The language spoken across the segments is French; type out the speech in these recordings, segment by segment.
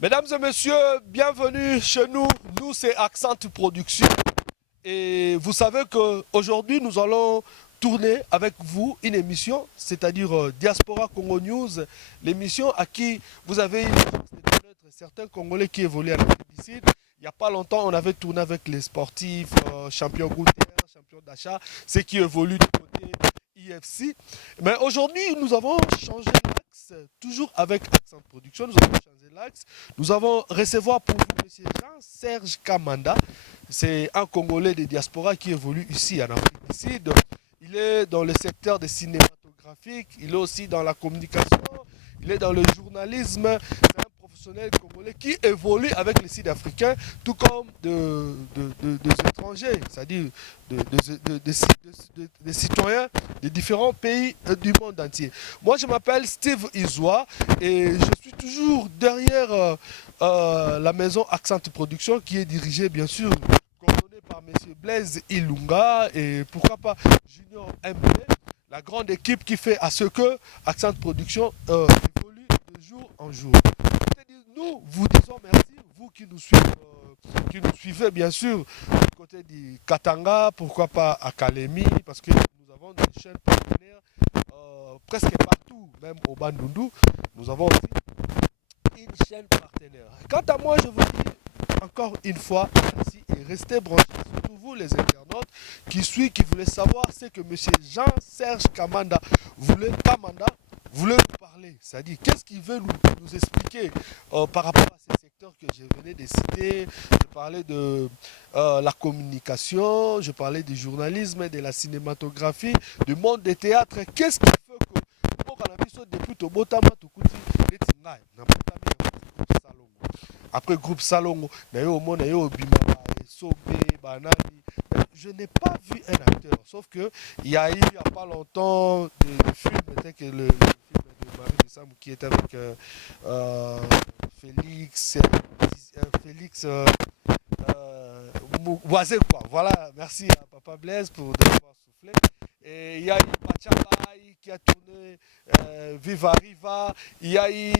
Mesdames et messieurs, bienvenue chez nous. Nous, c'est Accent Production. Et vous savez qu'aujourd'hui, nous allons tourner avec vous une émission, c'est-à-dire Diaspora Congo News, l'émission à qui vous avez eu la chance de connaître certains Congolais qui évoluent en Afrique du Sud. Il n'y a pas longtemps, on avait tourné avec les sportifs, champions Gouter, champions d'achat, ceux qui évoluent du côté IFC. Mais aujourd'hui, nous avons changé l'axe, toujours avec Accent Production, nous avons changé l'axe. Nous avons recevoir pour vous M. Jean-Serge Kamanda. C'est un Congolais de diaspora qui évolue ici en Afrique du Sud. Il est dans le secteur des cinématographiques, il est aussi dans la communication, il est dans le journalisme. C'est un professionnel congolais qui évolue avec les Sud-Africains, tout comme des étrangers, c'est-à-dire des citoyens de différents pays du monde entier. Moi, je m'appelle Steve Izoa et je suis toujours derrière la maison Accent Production qui est dirigée, bien sûr, coordonnée par M. Blaise Ilunga et pourquoi pas Junior MB, la grande équipe qui fait à ce que Accent Production évolue de jour en jour. Nous vous disons merci, vous qui nous suivez bien sûr du côté du Katanga, pourquoi pas à Kalemi, parce que nous avons des chaînes partenaires presque partout, même au Bandundu, nous avons aussi une chaîne partenaire. Quant à moi, je vous dis encore une fois, merci et restez branchés, surtout vous les internautes qui voulaient savoir ce que M. Jean-Serge Kamanda voulait nous parler. C'est-à-dire, qu'est-ce qu'il veut nous expliquer par rapport à ces secteurs que je venais de citer. Je parlais de la communication, je parlais du journalisme, de la cinématographie, du monde des théâtres. Qu'est-ce qui fait que après groupe Salongo, je n'ai pas vu un acteur, sauf que il y a eu il n'y a pas longtemps des films, peut-être que le film de Marie de Sam qui était avec Félix, Félix Voisin quoi. Voilà, merci à Papa Blaise pour d'avoir soufflé. Et il y a eu Pachalaï qui a tourné Viva Riva. Il y a eu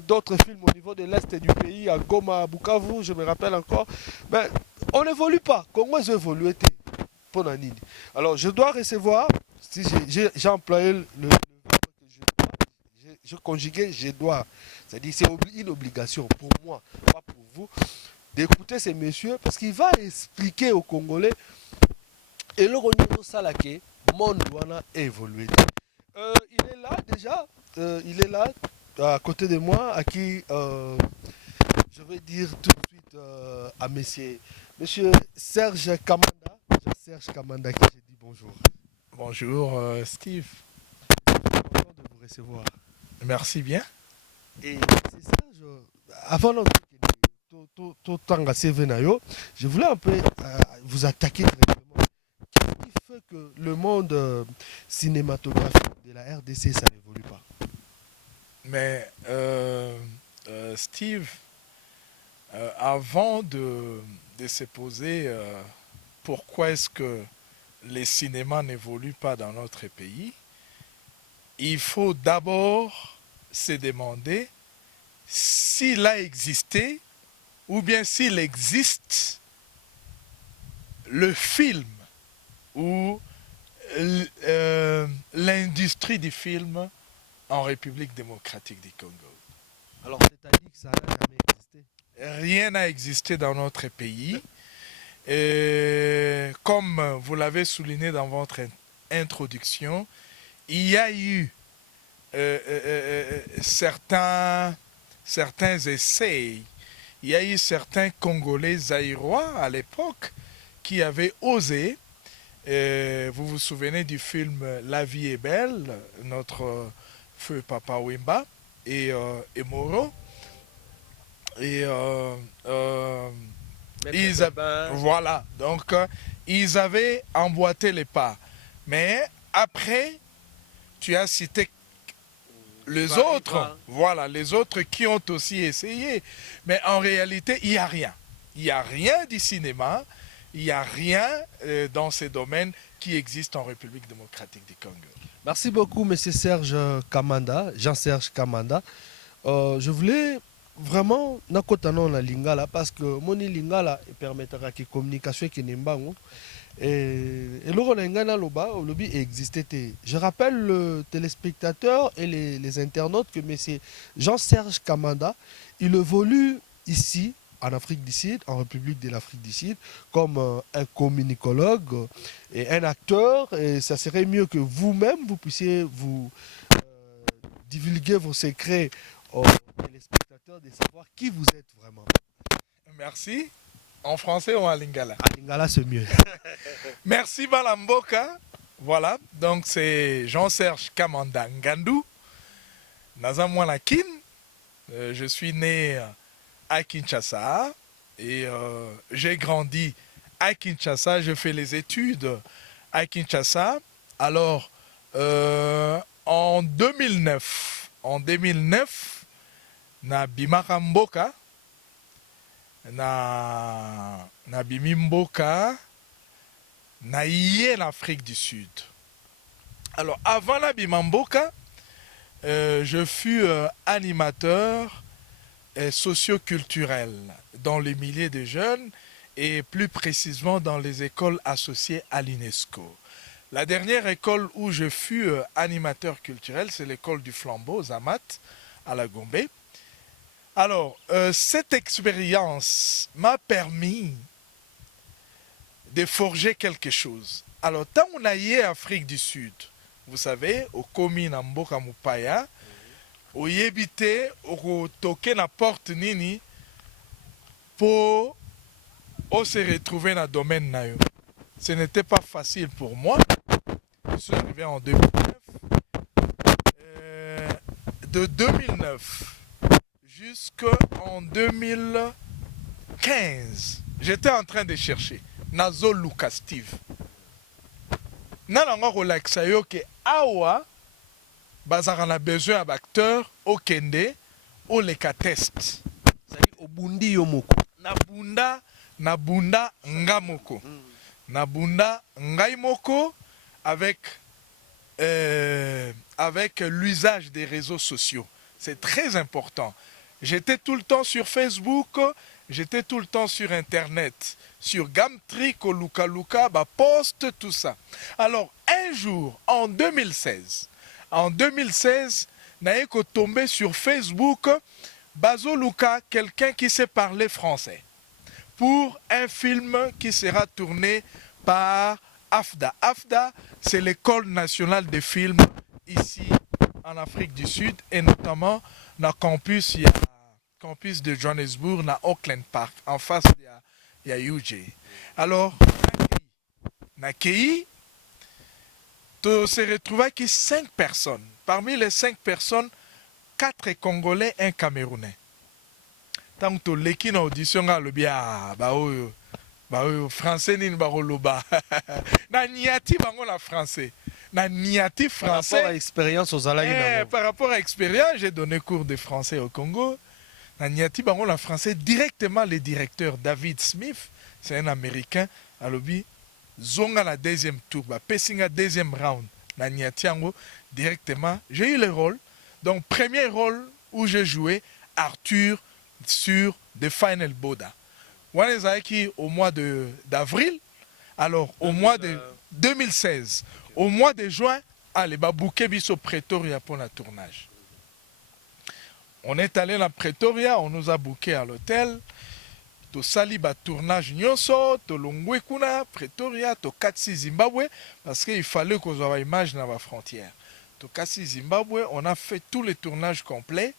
d'autres films au niveau de l'Est du pays, à Goma, à Bukavu, je me rappelle encore. Mais on n'évolue pas. Comment j'ai évolué pour Nanini. Alors je dois recevoir, si j'ai employé le verbe que je dois, je conjugué, je dois. C'est-à-dire c'est une obligation pour moi, pas pour vous, d'écouter ces messieurs parce qu'il va expliquer aux Congolais et le Ronyo Salake, mon douana évolué. Il est là déjà, il est là à côté de moi, à qui je vais dire tout de suite à monsieur Serge Kamanda, Serge Kamanda qui j'ai dit bonjour. Bonjour Steve. Je suis content de vous recevoir. Merci bien. Et c'est Serge, avant notre je voulais un peu vous attaquer directement. Qu'est-ce qui fait que le monde cinématographique de la RDC, ça n'évolue pas? Mais Steve, avant de se poser pourquoi est-ce que les cinémas n'évoluent pas dans notre pays, il faut d'abord se demander s'il a existé ou bien s'il existe le film ou l'industrie du film en République démocratique du Congo. Alors, c'est-à-dire que ça n'a jamais existé? Rien n'a existé dans notre pays. Et comme vous l'avez souligné dans votre introduction, il y a eu certains essais. Il y a eu certains Congolais zaïrois à l'époque qui avaient osé. Vous vous souvenez du film La vie est belle, notre feu Papa Wemba et Moro. Et voilà, donc ils avaient emboîté les pas. Mais après, tu as cité les autres, voilà, les autres qui ont aussi essayé. Mais en réalité, il n'y a rien. Il n'y a rien du cinéma, il n'y a rien dans ces domaines qui existent en République démocratique du Congo. Merci beaucoup, monsieur Serge Kamanda, Jean-Serge Kamanda. Je voulais vraiment nakotana na lingala parce que moni lingala permettra que communication qui nembango et loro na ngana loba lobi existait. Je rappelle le téléspectateur et les internautes que monsieur Jean-Serge Kamanda, il évolue ici en Afrique du Sud, en République de l'Afrique du Sud, comme un communicologue et un acteur. Et ça serait mieux que vous-même, vous puissiez vous divulguer vos secrets aux téléspectateurs de savoir qui vous êtes vraiment. Merci. En français ou en lingala? En lingala, c'est mieux. Merci Balamboka. Voilà, donc c'est Jean-Serge Kamanda Ngandou. Nazamwanakin. Je suis né à Kinshasa et j'ai grandi à Kinshasa. Je fais les études à Kinshasa. Alors, en 2009, na Bimaramboka, na Bimimboka, na yé l'Afrique du Sud. Alors, avant la Bimamboka, je fus animateur socio-culturel dans les milliers de jeunes et plus précisément dans les écoles associées à l'UNESCO. La dernière école où je fus animateur culturel, c'est l'école du Flambeau, Zamat, à la Gombe. Alors, cette expérience m'a permis de forger quelque chose. Alors, tant on a eu Afrique du Sud, vous savez, au Komi Namboka Mupaya, au Yébité, au toqué na porte nini, pour se retrouver dans le domaine nayo. Ce n'était pas facile pour moi. Je suis arrivé en 2009. De 2009 jusqu'en 2015, j'étais en train de chercher Nazo Lucas Steve. Nananga relaxa yo ke awa bazara na besoin d'acteurs au kende au leka test. C'est au bundi yo moko. Na bunda ngamoko. Na bunda ngai moko avec l'usage des réseaux sociaux. C'est très important. J'étais tout le temps sur Facebook, j'étais tout le temps sur Internet, sur Gamtri, Luka Luka, post, tout ça. Alors, un jour, en 2016, n'a tombé sur Facebook, Bazo Luka, quelqu'un qui sait parler français, pour un film qui sera tourné par AFDA. AFDA, c'est l'école nationale des films ici en Afrique du Sud et notamment dans le campus, il y a campus de Johannesburg, dans Auckland Park, en face il y a UJ. Alors, Nakei, tu se retrouves avec 5 personnes. Parmi les 5 personnes, 4 Congolais, 1 Camerounais. Tant que tu as une audition, le bien, français ni baroloba. Na niati bango la français. Na niati français. Par rapport à l'expérience aux Alaïs. Par rapport à l'expérience, j'ai donné cours de français au Congo. Na niati bango la français directement le directeur David Smith, c'est un Américain. Alobi zonga la deuxième tour, pessinga deuxième round. Na niati ango directement. J'ai eu le rôle. Donc premier rôle où j'ai joué Arthur sur The Final Boda. Wanezaki au mois d'avril, alors au mois de 2016, au mois de juin, allez, babouké biso Pretoria pour le tournage. On est allé à Pretoria, on nous a booké à l'hôtel. To sali ba tournage nyonso, to longwe kuna Pretoria, to katsi Zimbabwe, parce qu'il fallait qu'on ait une image dans la frontière. To katsi Zimbabwe, on a fait tous les tournages complets,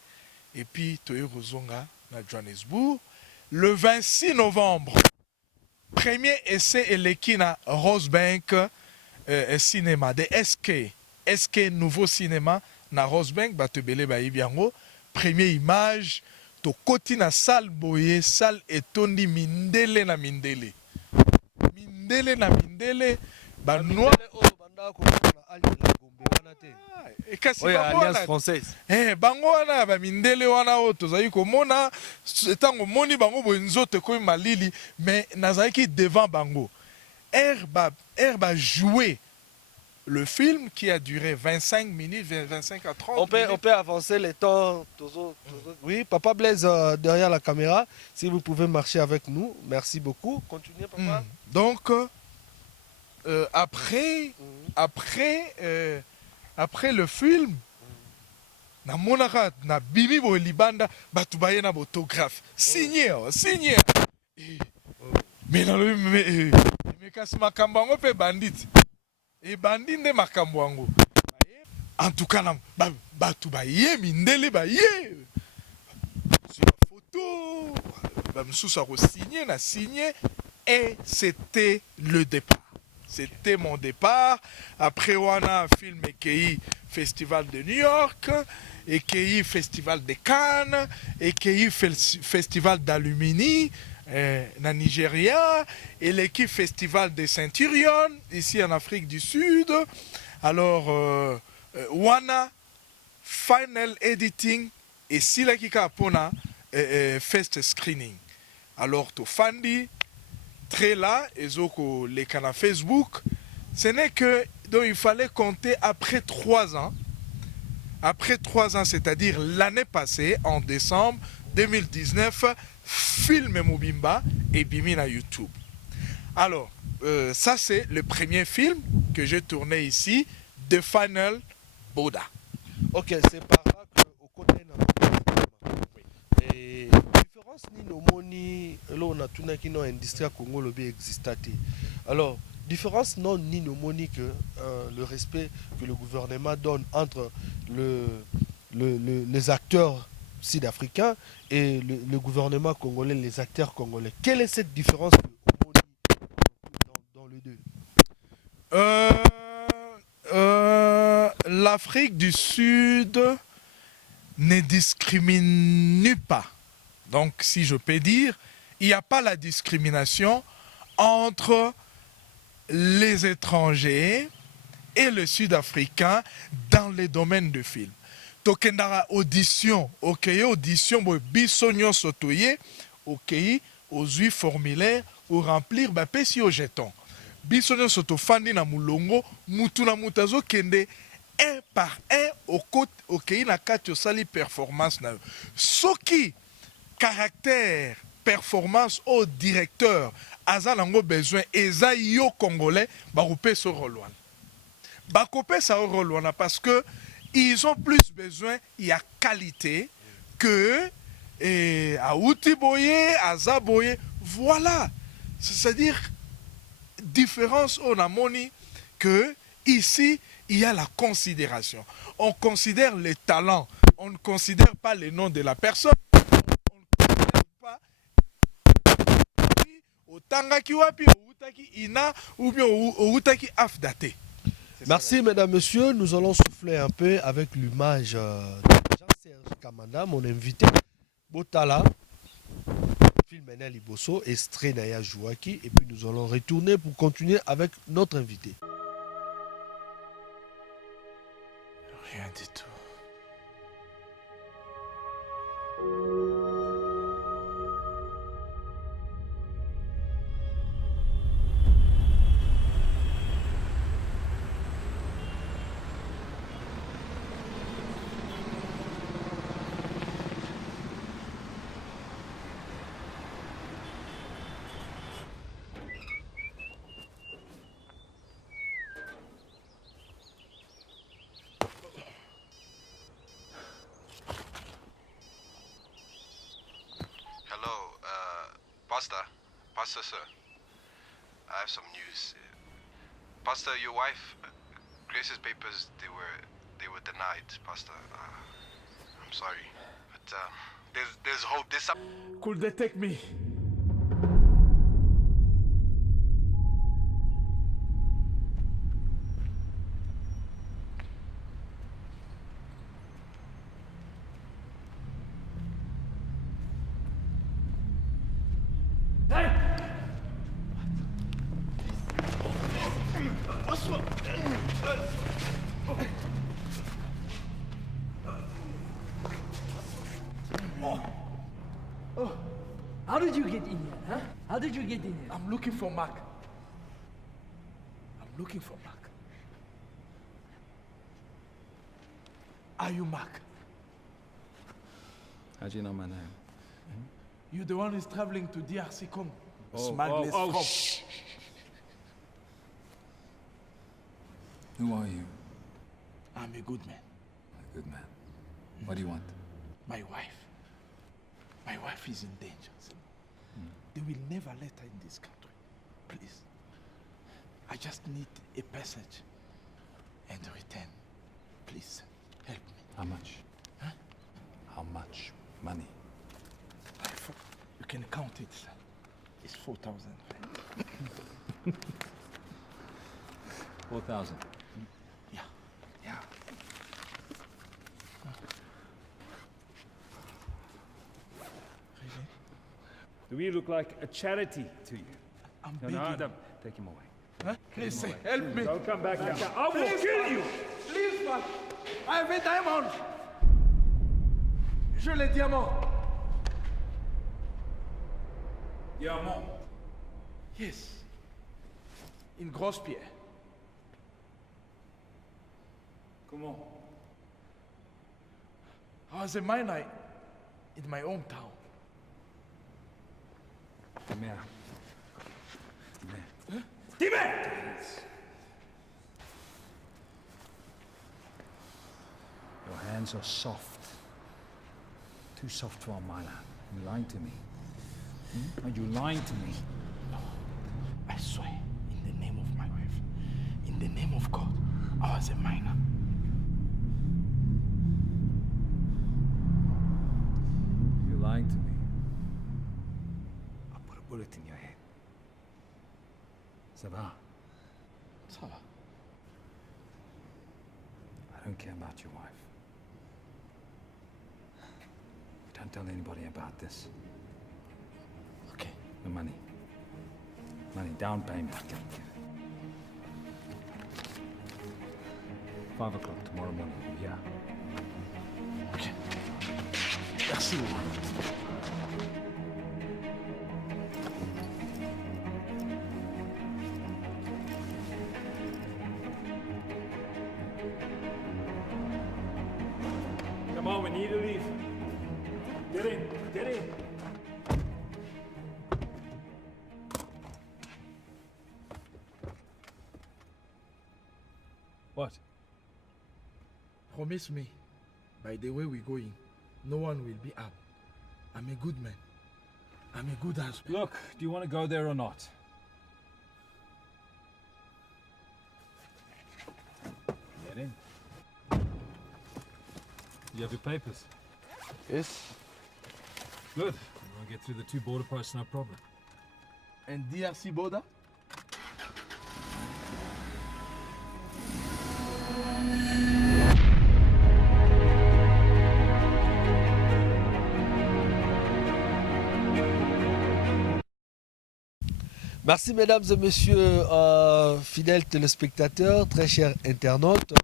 et puis to Rozonga na Johannesburg. Le 26 novembre, premier essai électif à Rosebank cinéma, de SK Nouveau Cinéma, na Rosebank, batebele ba ibiango, première image, to koti na salle boye, salle etondi mindele na mindele. Mindele na mindele, ba noir. Et kasi Alliance française. Bango wana ba mindele wana o tozali komona etango moni bango bo nzoto ko malili mais nazali ki devant bango. Herba jouer le film qui a duré 25 minutes, 25 à 30 minutes. On peut avancer les temps. Oui, Papa Blaise derrière la caméra. Si vous pouvez marcher avec nous, merci beaucoup. Continuez, Papa. Donc, après le film, na monaka na bimi bo libanda batu baye na photographe signé. Mais na le mais kasi makambo ngo pe bandit. Et bandit nde makambo ngo. En tout cas na batu baye mindele baye. Sur la photo, ba msusa ko signé et c'était le départ. C'était mon départ. Après, on a un film EKI Festival de New York, EKI Festival de Cannes, EKI Festival d'Alumini, na Nigeria, et l'EKI Festival de Centurion, ici en Afrique du Sud. Alors, Wana, Final Editing, et Silakika Pona, First Screening. Alors, Tofandi, très là, et Zoko les canaux Facebook, ce n'est que, donc il fallait compter après 3 ans. Après 3 ans, c'est-à-dire l'année passée, en décembre 2019, film Mobimba et Bimina YouTube. Alors, ça c'est le premier film que j'ai tourné ici, The Final Boda. Ok, c'est par là qu'au côté et différence ni no moni là on a tout qui non industrie Congo lobby existate. Alors différence non ni no moni que le respect que le gouvernement donne entre les acteurs sud-africains et le gouvernement congolais, les acteurs congolais. Quelle est cette différence dans les deux? L'Afrique du Sud ne discrimine pas. Donc, si je peux dire, il n'y a pas la discrimination entre les étrangers et les Sud-Africains dans les domaines de film. Tokendara audition, ok, audition, bisogno sotoye, ok, aux 8 formulaires pour remplir, bah, pesi au jeton. Bisogno soto fandi na mulongo, mutu na mutazo kende, un par un, au côté, ok, na kati sali performance na. Soki, caractère, performance au directeur, aza nango besoin, eza yo congolais, bakope so rolwana. Bakope sa rolwana parce que ils ont plus besoin, il y a qualité que à Outiboye, à Zaboye. Voilà. C'est-à-dire, différence on a moni que ici, il y a la considération. On considère les talents. On ne considère pas les noms de la personne. On ne considère pas Otangaki wapi, Outaki ina, ou bien Outaki afdaté. Merci mesdames, messieurs. Nous allons souffler un peu avec l'image de Jean-Serge Kamanda, mon invité. Botala, film Enel Ibosso, extrait Naya Jouaki. Et puis nous allons retourner pour continuer avec notre invité. Rien du tout. Pastor, sir, I have some news. Pastor, your wife, Grace's papers, they were denied, Pastor. I'm sorry, but there's hope. Could they take me? How did you get in here, huh? How did you get in here? I'm looking for Mark. I'm looking for Mark. Are you Mark? How do you know my name? You the one who's traveling to DRC Congo. Oh, Smugglers oh, from. shh. Who are you? I'm a good man. A good man. What do you want? My wife. My wife is in danger. They will never let her in this country. Please. I just need a passage and a return. Please, help me. How much? Huh? How much money? You can count it. It's 4,000. 4,000. Yeah. Yeah. Really? Do we look like a charity to you? I'm No, begging. no, don't. Take him away. Huh? Please, help me. Don't come back here. I will kill you! Please, man. I have a diamond. Je l'ai diamant. Diamant. Yes. In Grosse-Pierre. Comment? I was a miner in my hometown. Come here. Come here. Your hands are soft. Too soft for a miner. You're lying to me. Are you lying to me? I swear, in the name of my wife, in the name of God, I was a miner. You're lying to me. I'll put a bullet in your head. Ça va? Ça va. I don't care about your wife. Don't tell anybody about this. Okay. The money. Money, down payment. 5 o'clock tomorrow morning. Yeah. Okay. Merci beaucoup. Come on, we need to leave. Get in, get in. What? Promise me, by the way we're going, no one will be up. I'm a good man. I'm a good husband. Look, do you want to go there or not? Get in. You have your papers? Yes. Good. We'll get through the 2 border posts, no problem. And DRC border? Merci mesdames et messieurs, fidèles téléspectateurs, très chers internautes.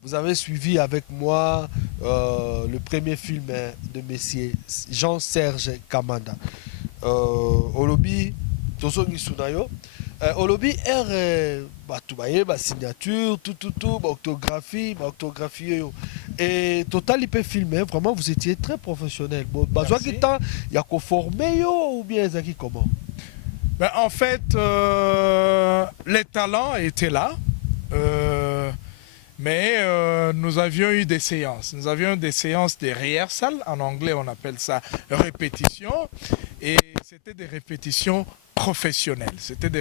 Vous avez suivi avec moi le premier film de Monsieur Jean-Serge Kamanda. Olobi, tozongi sunayo. Olobi bato baye ba signature, tout, ba orthographie yo. Et total il peut filmer, vraiment vous étiez très professionnel. Bon, bazwa ki temps ya ko former yo ou bien ezaki comment? Ben, en fait, les talents étaient là, mais nous avions eu des séances. Nous avions des séances de rehearsal, en anglais on appelle ça répétition, et c'était des répétitions professionnelles. C'était des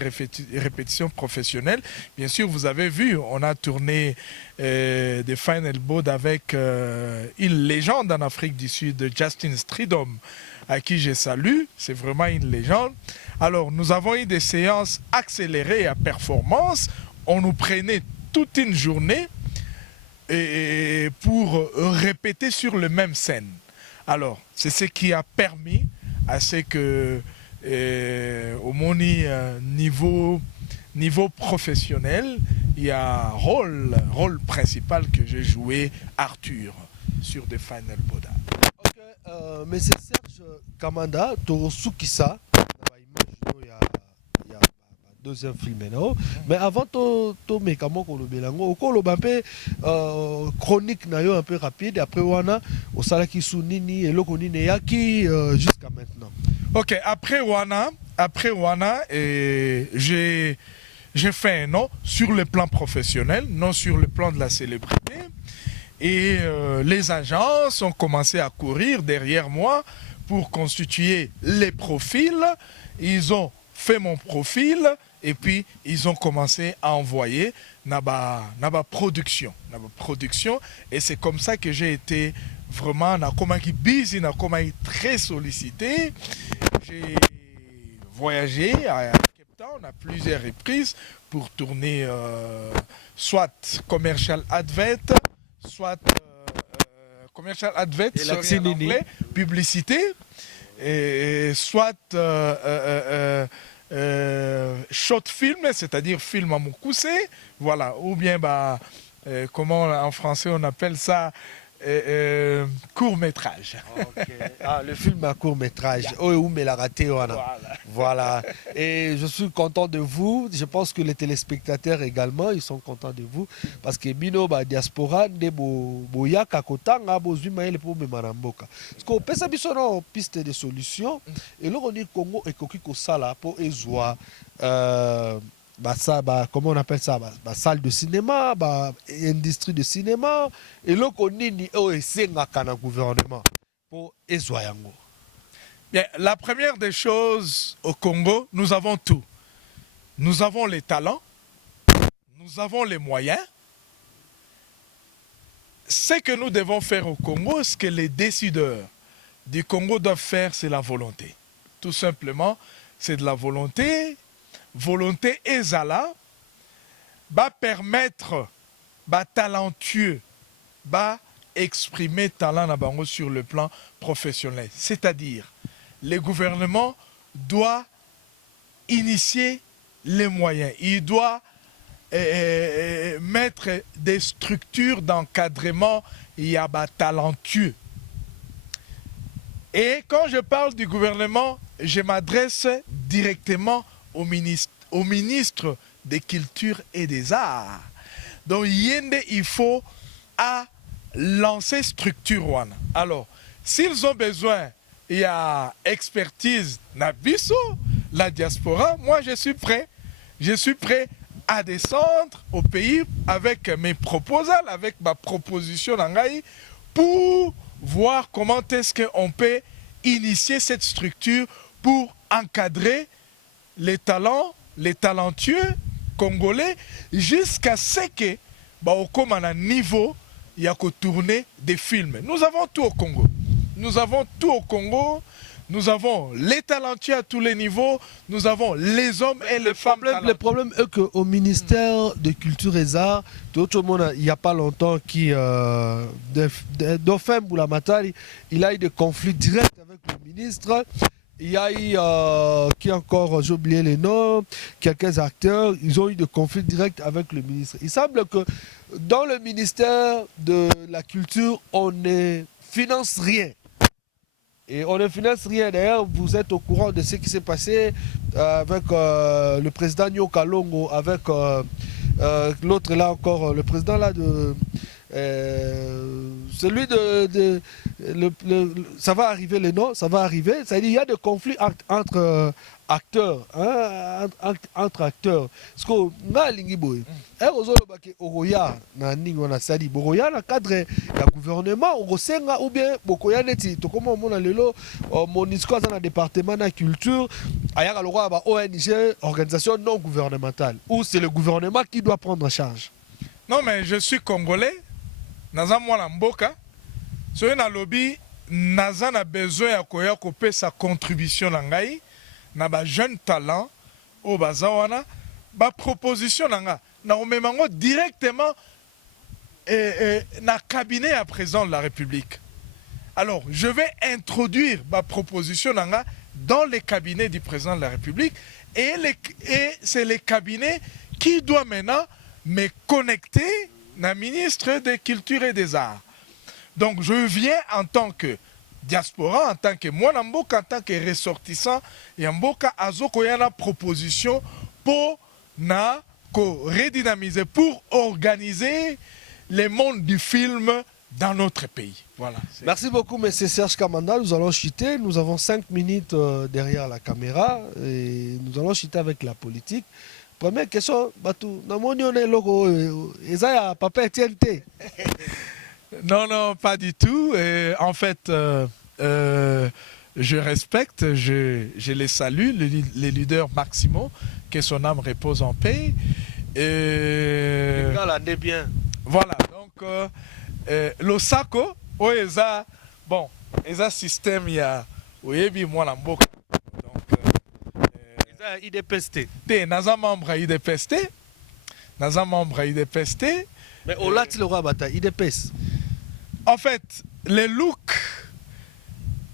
répétitions professionnelles. Bien sûr, vous avez vu, on a tourné des Final Board avec une légende en Afrique du Sud, Justin Stridom, à qui je salue. C'est vraiment une légende. Alors, nous avons eu des séances accélérées à performance. On nous prenait toute une journée pour répéter sur le même scène. Alors, c'est ce qui a permis à ce que, au niveau professionnel, il y a un rôle principal que j'ai joué, Arthur, sur The Final Boda. Ok, mais c'est Serge Kamanda, Torosukisa. deuxième film maintenant. Mais avant to mécamo ko lobelango ko loba un peu chronique na yo un peu rapide après wana au salaki sunini et lokonine yaki jusqu'à maintenant. Ok, après Wana, j'ai fait un nom sur le plan professionnel, non sur le plan de la célébrité. Et les agences ont commencé à courir derrière moi pour constituer les profils. Ils ont fait mon profil et puis ils ont commencé à envoyer naba production. Et c'est comme ça que j'ai été vraiment busy, très sollicité. J'ai voyagé à Cape Town à plusieurs reprises pour tourner soit commercial advert, soit commercial advert, en anglais, publicité, et soit short film, c'est-à-dire film à mokuse, voilà, ou bien comment en français on appelle ça, court-métrage. Okay. Ah, le film à court-métrage. Voilà. Et je suis content de vous. Je pense que les téléspectateurs également, ils sont contents de vous. Parce que Bino, diaspora, de boya kakotanga, bozuma ele po memanamboka. Parce qu'on peut s'habiller sur piste de solutions. Et là, on dit Congo et Kokiko Sala pour Ezwa. Comment on appelle ça, salle de cinéma, industrie de cinéma, et là qu'on dit c'est un gouvernement pour Ezoyango. Bien, la première des choses au Congo, nous avons tout. Nous avons les talents, nous avons les moyens. Ce que nous devons faire au Congo, ce que les décideurs du Congo doivent faire, c'est la volonté. Tout simplement, c'est de la volonté. Volonté ezala va permettre talentueux exprimer talent na bango sur le plan professionnel. C'est-à-dire, le gouvernement doit initier les moyens. Il doit mettre des structures d'encadrement talentueux. Et quand je parle du gouvernement, je m'adresse directement au ministre des Cultures et des Arts. Donc, il faut lancer structure one. Alors, s'ils ont besoin, il y a expertise Nabiso, la diaspora, moi je suis prêt. Je suis prêt à descendre au pays avec mes proposals, avec ma proposition d'Angaï, pour voir comment est-ce qu'on peut initier cette structure pour encadrer les talents, les talentueux congolais, jusqu'à ce que, comme à un niveau, il y a que tourner des films. Nous avons tout au Congo. Nous avons tout au Congo. Nous avons les talentueux à tous les niveaux. Nous avons les hommes et les femmes. Le problème est qu'au ministère de Culture et Arts, tout le monde, il n'y a pas longtemps, Dauphin Boulamatari, il a eu des conflits directs avec le ministre. Il y a eu, qui encore, j'ai oublié les noms, quelques acteurs, ils ont eu des conflits directs avec le ministre. Il semble que dans le ministère de la Culture, on ne finance rien. Et on ne finance rien. D'ailleurs, vous êtes au courant de ce qui s'est passé avec le président Nyoka Longo, avec l'autre là encore, le président là de... celui ça va arriver les noms, ça va arriver. C'est-à-dire il y a des conflits entre acteurs, hein, entre acteurs. Parce que nga lingi boy, oroya na ningo na sali boroya na cadre ya gouvernement orosenga ou bien bokoya neti to comme mona lelo monisco dans le département de la culture ayaka le roi ba ONG, organisation non gouvernementale, où c'est le gouvernement qui doit prendre en charge. Non mais je suis congolais. Naza mwana mboka, soye na lobby, naza na besoin ya koya kope sa contribution na ngai, na ba jeune talent, o baza wana, ba proposition na nga, na omemango directement na cabinet à président de la République. Alors, je vais introduire ma proposition na nga dans les cabinets du président de la République et c'est les cabinets qui doivent maintenant me connecter na ministre des Cultures et des Arts. Donc je viens en tant que diaspora, en tant que Mwanamboka, en tant que ressortissant, et Mboka Azoko yana proposition pour redynamiser, pour organiser le monde du film dans notre pays. Voilà. Merci beaucoup, M. Serge Kamanda. Nous allons chuter. Nous avons 5 minutes derrière la caméra et nous allons chuter avec la politique. Première question, Batou, papa Etienne. Non, non, pas du tout. En fait, je respecte, je les salue, les leaders maximaux, que son âme repose en paix. Bien. Voilà, donc, le SACO, bon, eza système ya oyebi mwana mboka. Donc, IDPST. naza membre ya IDPST. Naza membre ya IDPST. Mais au là, tu le roi bataille, IDPS. En fait, le look,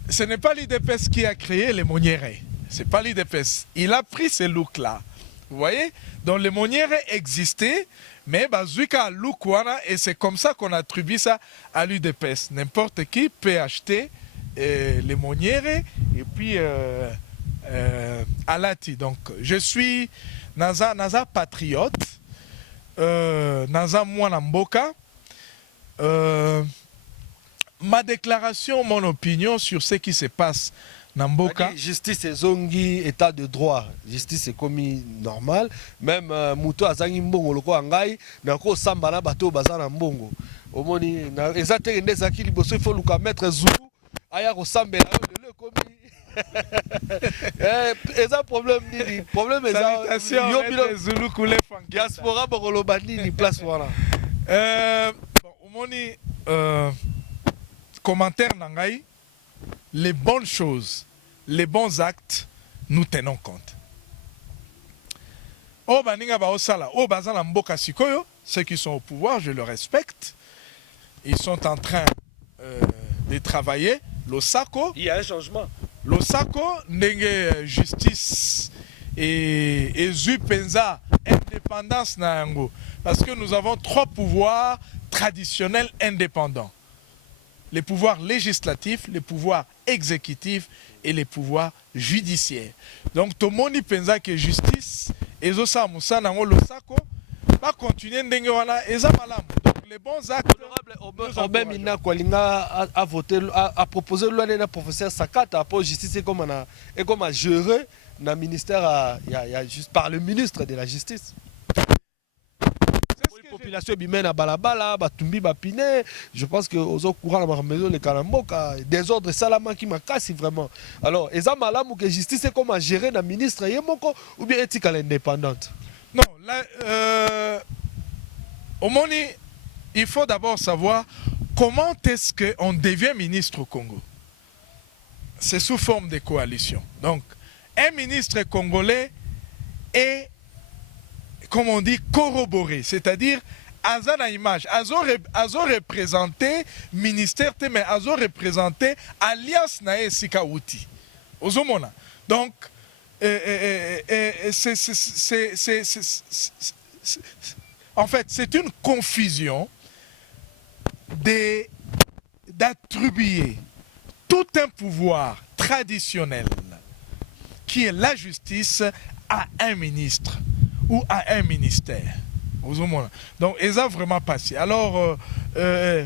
ce n'est pas l'IDPS qui a créé les Monnières. C'est pas l'IDPS. Il a pris ce look-là. Vous voyez? Donc les Monnières existaient, mais Bazuika a look wana, et c'est comme ça qu'on attribue ça à l'UDPS. N'importe qui peut acheter les Monnières et puis Alati. Donc je suis Naza patriote, Naza mwana mboka. Ma déclaration, mon opinion sur ce qui se passe dans Mboka. Justice et zongi, état de droit. Justice est commis normal. Même Mouto Azangi Mbongo, loko Angai, Nako Sambana Bato Bazana Mbongo. Omoni, Ezate Ndezaki Liboso, il faut le mettre Zulu, Aya Rosambe, le commis. Eza problème ni problème eza Zulu Koulé diaspora Borolobani ni place voilà. Omoni commentaire Nangai, les bonnes choses, les bons actes, nous tenons compte. Oh baninga ba osala, oh bazana mboka sikoyo, ceux qui sont au pouvoir, je le respecte. Ils sont en train de travailler. L'Osako, il y a un changement. L'Osako, ndenge justice et Zupenza, indépendance na yango. Parce que nous avons 3 pouvoirs traditionnels indépendants. Les pouvoirs législatifs, les pouvoirs exécutifs et les pouvoirs judiciaires. Donc, Tomoni pensa que justice, et Zosa Moussa Nango Losako, va continuer Ndengewana et Zamalam. Donc, les bons actes. Robert Mina Kwalinga a voté, a proposé le professeur Sakata pour justice et comme à gérer le ministère juste par le ministre de la Justice. Population bimène à balabala, batumbi bapine. Je pense que aux autres courants la maison les kalamboka, désordre salama qui m'a cassé vraiment. Alors, ezamala ou que justice est comme à gérer la ministre yemoko ou bien éthique à l'indépendante. Non, là, au Moni, il faut d'abord savoir comment est-ce qu'on devient ministre au Congo. C'est sous forme de coalition. Donc, un ministre congolais est, comme on dit, corroboré, c'est-à-dire Azana image, Azo représenté ministère, mais Azo représenté alliance nae sikauti. Ozomona. Donc, en fait, c'est une confusion d'attribuer tout un pouvoir traditionnel qui est la justice à un ministre ou à un ministère. Donc, ils ont vraiment passé. Alors,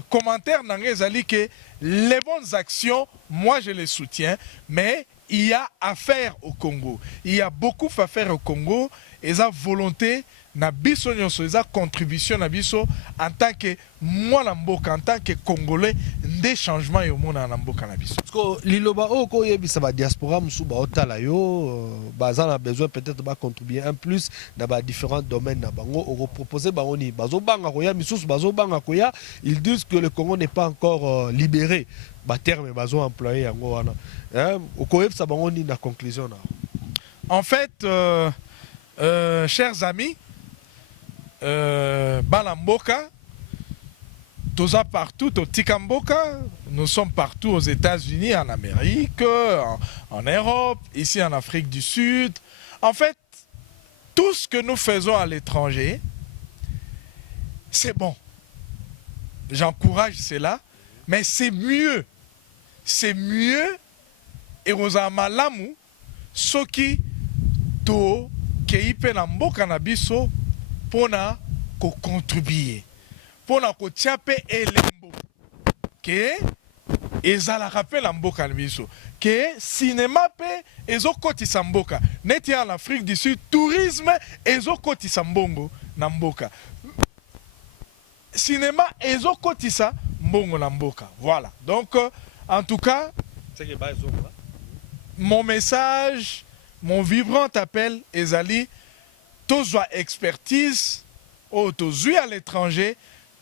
commentaire Nangezali que les bonnes actions, moi je les soutiens, mais il y a affaire au Congo. Il y a beaucoup à faire au Congo. Ils ont volonté, na biso nyonso, ils ont contribution na biso en tant que moi namboka, en tant que Congolais, des changements et au monde en namboka na biso. Parce que liloba oko yebisa ba diaspora musu ba otala yo, bazan a besoin peut-être ba contribuer un plus dans ba différents domaines na bango oro proposer ba oni bazo banga koya misusu bazo banga koya, ils disent que le Congo n'est pas encore libéré. Ba terme bazo employé yango wana. Oko yebisa bango ni na conclusion na. En fait, chers amis, Balamboka, Toza partout, au Tikamboka, nous sommes partout aux États-Unis, en Amérique, en Europe, ici en Afrique du Sud. En fait, tout ce que nous faisons à l'étranger, c'est bon. J'encourage cela, mais c'est mieux. C'est mieux. Et Rosamalamu, Soki, To, tokei mpe na mboka na biso mpona kocontribue mpona kotia mpe elembo ke ezalaka mpe na mboka na biso ke sinema mpe ezokotisa mboka neti en Afrique du Sud tourisme ezokotisa mbongo na mboka cinéma ezokotisa mbongo na mboka. Voilà. Donc, en tout cas, mon message, mon vibrant appel, ezali, tozwa expertise, ou tozui à l'étranger,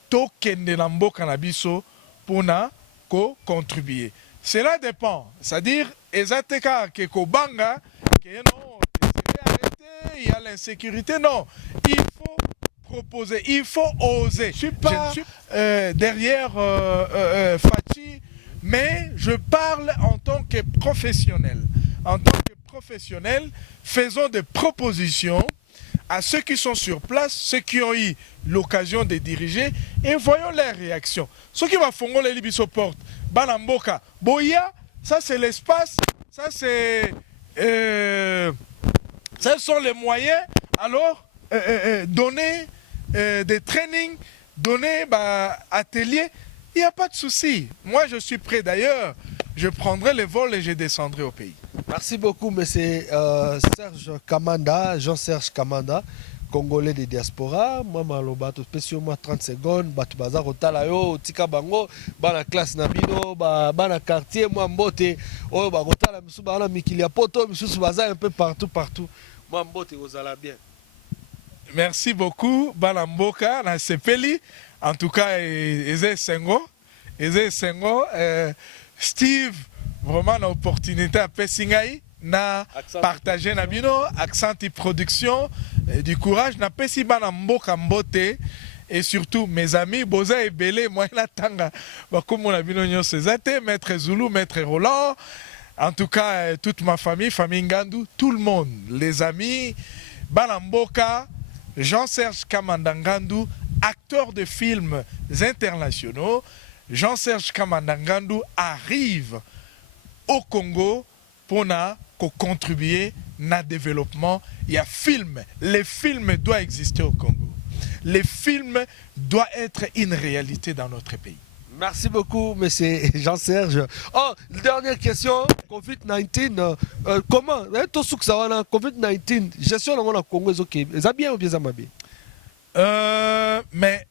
to kende na mboka na biso, pona ko contribuer. Cela dépend. C'est-à-dire, ezateka ke kobanga, que non, arrêter, il y a l'insécurité. Non. Il faut proposer, il faut oser. Je ne suis pas derrière Fatih, mais je parle en tant que professionnel. En tant que professionnel, faisons des propositions à ceux qui sont sur place, ceux qui ont eu l'occasion de diriger, et voyons leurs réactions. Ceux qui vont faire les Libiso porte, Banamboka, Boya, ça c'est l'espace, ça c'est... ce sont les moyens, alors donner des trainings, donner ateliers, il n'y a pas de souci. Moi je suis prêt d'ailleurs, je prendrai le vol et je descendrai au pays. Merci beaucoup, M. Serge Kamanda, Jean-Serge Kamanda, Congolais de diaspora. Moi, je suis 30 secondes, je suis en tika bango, bana classe nabino, bana quartier, moi mbote, oh ba rotala misu bana mikilia poto, misu baza un peu partout. Moi mbote ozala bien. Merci beaucoup, bana mboka na sepeli. En tout cas, Eze Sengo, Steve. Vraiment une opportunité à Pessingaï, na partager na bino, accent et production, du courage, na Pessiba na mboka mbote, et surtout mes amis, Boza et Belé, moi la tanga, comme on a vu nos Césate, Maître Zulu, Maître Roland, en tout cas toute ma famille, famille Ngandou, tout le monde, les amis, Banamboka, Jean-Serge Kamandangandou, acteur de films internationaux, Jean-Serge Kamandangandou arrive au Congo pour contribuer à développement. Il y a film. Les films doivent exister au Congo. Les films doivent être une réalité dans notre pays. Merci beaucoup, M. Jean-Serge. Oh, dernière question. Covid-19, comment tout ce que ça va Covid-19, gestion dans le Congo, est OK. Ça bien ou bien ça bien? Mais,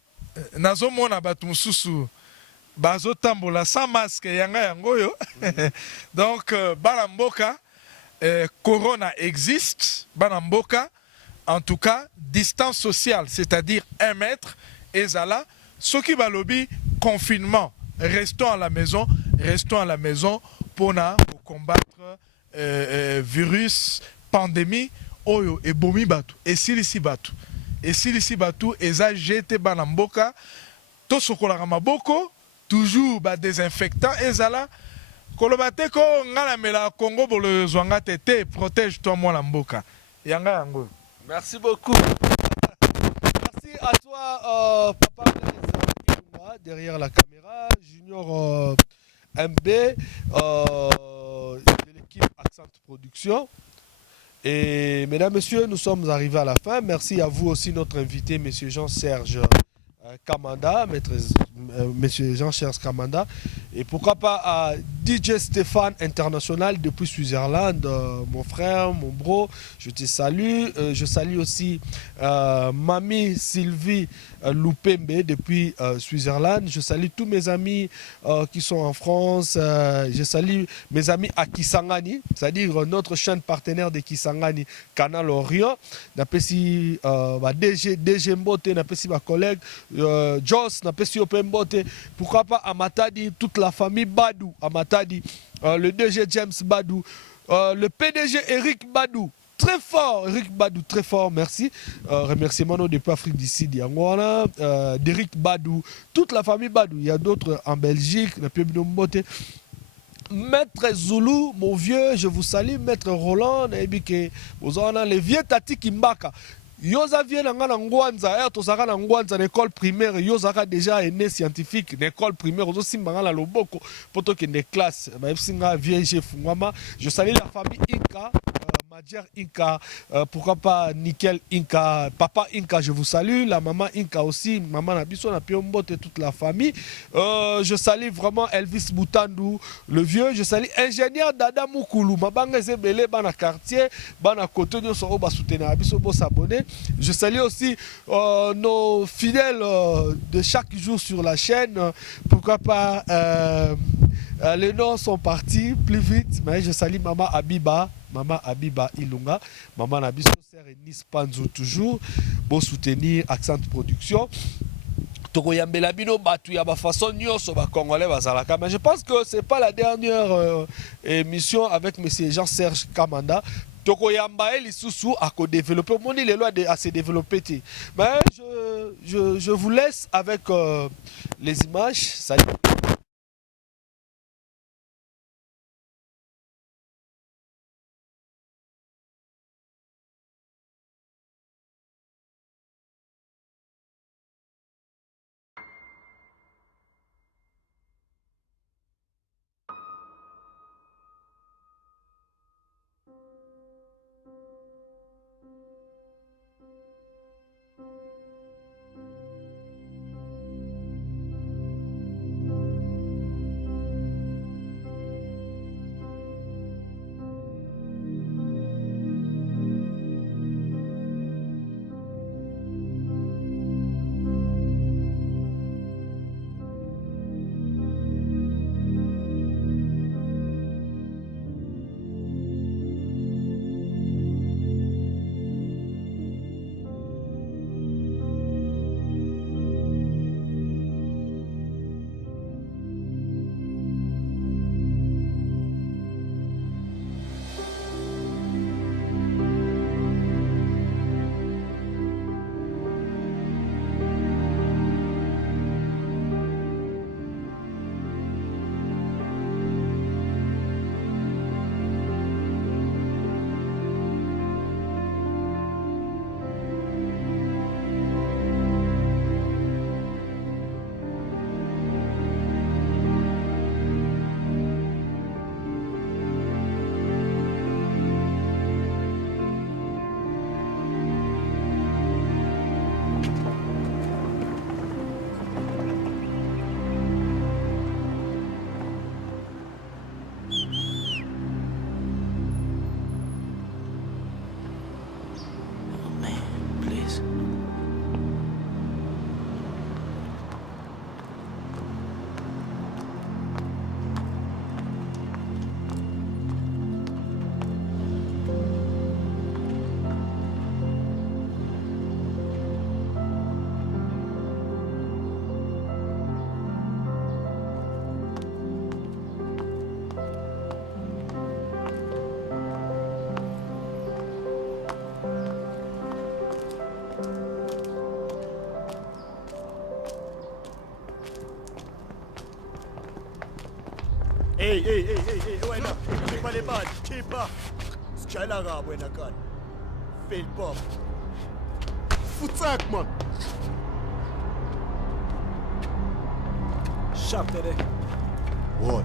nazo mona batu mususu. Bazotambola sans masque yanga yangoyo. Donc Banamboka, Corona existe, Banamboka, en tout cas distance sociale, c'est-à-dire 1 mètre, et zala, ce qui va lobby confinement, restons à la maison pour combattre virus, pandémie, oyo et bomi batu, et silisi batu, et za jete Banamboka, to sokola maboko. Toujours désinfectant et zala kolobate ko ngala mela Congo bolo zwanga tete protège-toi moi la mboka yanga yango. Merci beaucoup. Merci à toi papa derrière la caméra, Junior MB de l'équipe Accent Production. Et mesdames, messieurs, nous sommes arrivés à la fin. Merci à vous aussi, notre invité, monsieur Jean-Serge Kamanda, monsieur Jean-Serge Kamanda, et pourquoi pas à DJ Stéphane International depuis Switzerland, mon frère, mon bro, je te salue. Je salue aussi Mamie Sylvie Loupembe depuis Switzerland. Je salue tous mes amis qui sont en France. Je salue mes amis à Kisangani, c'est-à-dire notre chaîne partenaire de Kisangani, Canal Orient. Napesi DG Mbote, napesi ma collègue Joss, napesi Opembote. Pourquoi pas à Matadi, toute la famille Badou, à Matadi, le DG James Badou, le PDG Eric Badou. Très fort, Eric Badou, très fort, merci. Remerciements depuis Afrique du Sud, Yangoana, d'Eric Badou, toute la famille Badou. Il y a d'autres en Belgique, Maître Zulu, mon vieux, je vous salue. Maître Roland, les vieux Tati Kimbaka. Yoza vient en Ngwanza, Tosaka en Ngwanza, l'école primaire, Yoza déjà né scientifique, l'école primaire, aussi Mangala Loboko, pour que des classes, je salue la famille Inka. Madjer Inca, pourquoi pas Nickel Inca, Papa Inca, je vous salue, la maman Inca aussi, maman Nabiso, Napiombo et toute la famille. Je salue vraiment Elvis Boutandou, le vieux, je salue ingénieur Dada Moukoulou, Mabanga Zebele, Bana quartier, Bana Koto, Nyosoro, Basoutenir, Abiso, s'abonner. Je salue aussi nos fidèles de chaque jour sur la chaîne, pourquoi pas. Les noms sont partis plus vite, mais je salue Maman Abiba Ilunga, Maman Nabiso, Sœur Enis Panzo toujours, pour soutenir Accent Production. Tokoyambela bino batu ya ba façon nyonso ba congolais bazalaka, mais je pense que c'est pas la dernière émission avec monsieur Jean-Serge Kamanda. Tokoyamba lisusu a développer mon île loi à se développer. Mais je vous laisse avec les images. Salut. Hey, wena, khipha le mali, khipha. Sijayela kabi wena kani. Fail pop. Futsak man. Sharp dede. What?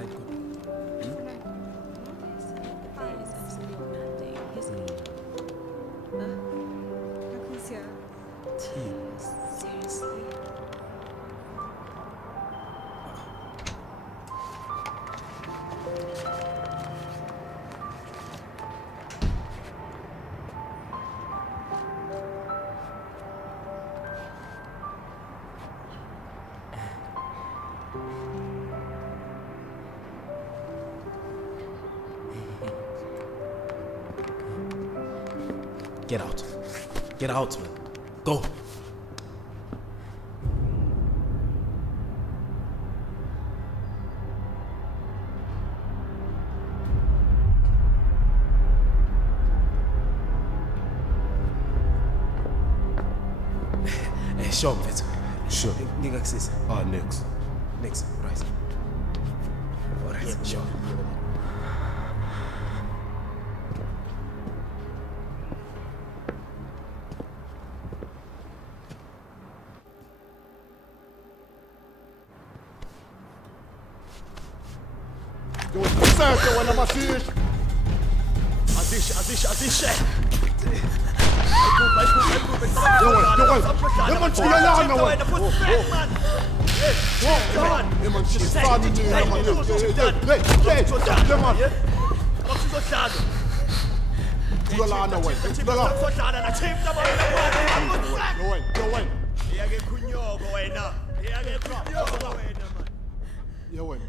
Alright, good. Seriously? Get out. Get out, man. Go. Sure, mfethu. Sure. Ngingakusiza. Next. Next, right. All right, sure. Certo, وانا ما فيش. عزيش. يمن شي لعنة وين. يمن شي صادني يمن. يمن. لعنة وين. يا وين.